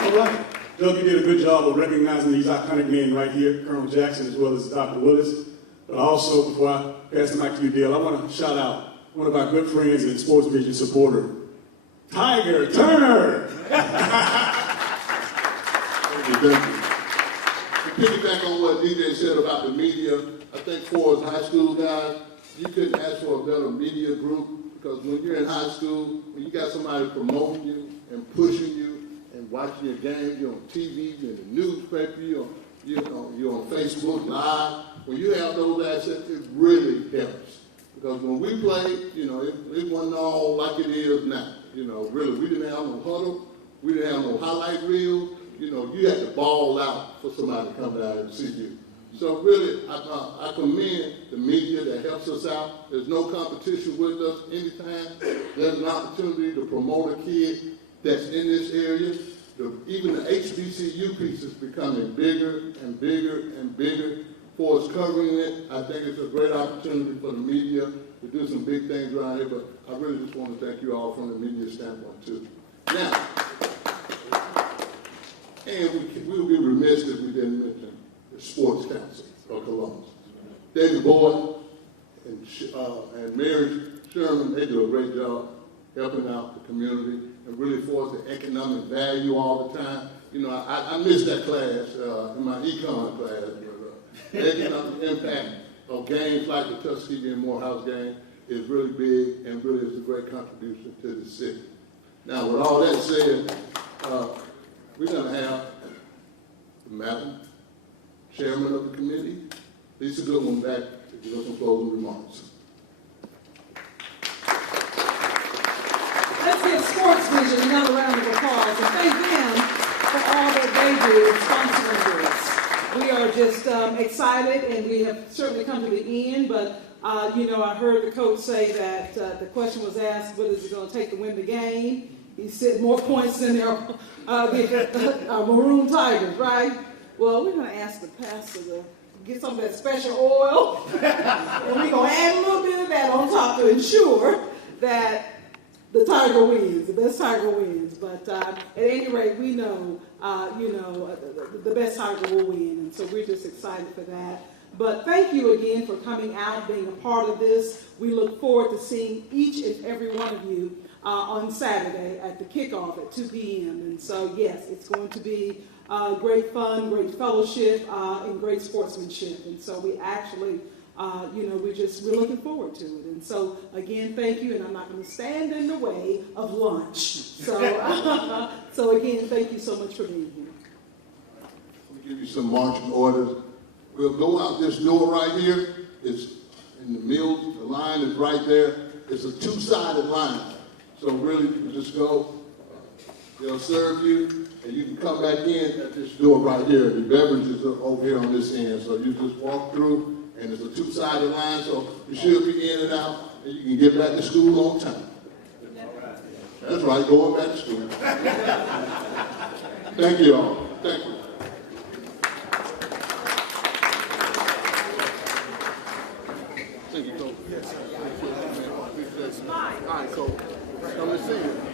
All right. Doug, you did a good job of recognizing these iconic men right here, Colonel Jackson as well as Dr. Willis. But also, before I pass the mic to you, Dale, I want to shout out one of our good friends and Sports Vision supporter, Tiger Turner. Thank you. To piggyback on what DJ said about the media, I think for us high school guys, you couldn't ask for a better media group, because when you're in high school, when you got somebody promoting you and pushing you and watching your games, you're on TV, you're in the newspaper, you're on Facebook Live. When you have those assets, it really helps. Because when we played, it wasn't all like it is now. Really, we didn't have no huddle. We didn't have no highlight reel. You had to ball out for somebody to come down and see you. So really, I commend the media that helps us out. There's no competition with us anytime. There's an opportunity to promote a kid that's in this area. Even the HBCU piece is becoming bigger and bigger and bigger for us covering it. I think it's a great opportunity for the media to do some big things around here, but I really just want to thank you all from the media standpoint too. Now, and we would be remiss if we didn't mention the Sports Council of Columbus. David Boyd and Mary Sherman, they do a great job helping out the community and really for us the economic value all the time. You know, I missed that class in my econ class, but the economic impact of games like the Tuskegee and Morehouse game is really big and really is a great contribution to the city. Now, with all that said, we're going to have the Madam Chairman of the committee, Lisa Goodwin, back to give us some closing remarks. Let's give Sports Vision another round of applause and thank them for all that they do in sponsoring this. We are just excited, and we have certainly come to the end, but you know, I heard the coach say that the question was asked, what is it going to take to win the game? He said more points than their Maroon Tigers, right? Well, we're going to ask the pastor to get some of that special oil, and we're going to add a little bit of that on top to ensure that the Tiger wins, the best Tiger wins. But at any rate, we know, you know, the best Tiger will win, and so we're just excited for that. But thank you again for coming out, being a part of this. We look forward to seeing each and every one of you on Saturday at the kickoff at 2 p.m. And so, yes, it's going to be great fun, great fellowship, and great sportsmanship. And so we actually, you know, we're looking forward to it. And so, again, thank you, and I'm not going to stand in the way of lunch. So, so again, thank you so much for being here. Let me give you some marching orders. We'll go out this door right here. It's in the middle. The line is right there. It's a two-sided line. So really, you can just go. They'll serve you, and you can come back in at this door right here. The beverages are over here on this end. So you just walk through, and it's a two-sided line. So you should be in and out, and you can get back to school on time. That's right, going back to school. Thank you all. Thank you. Thank you, Coach. Yes, sir. All right, Coach. Come and see you.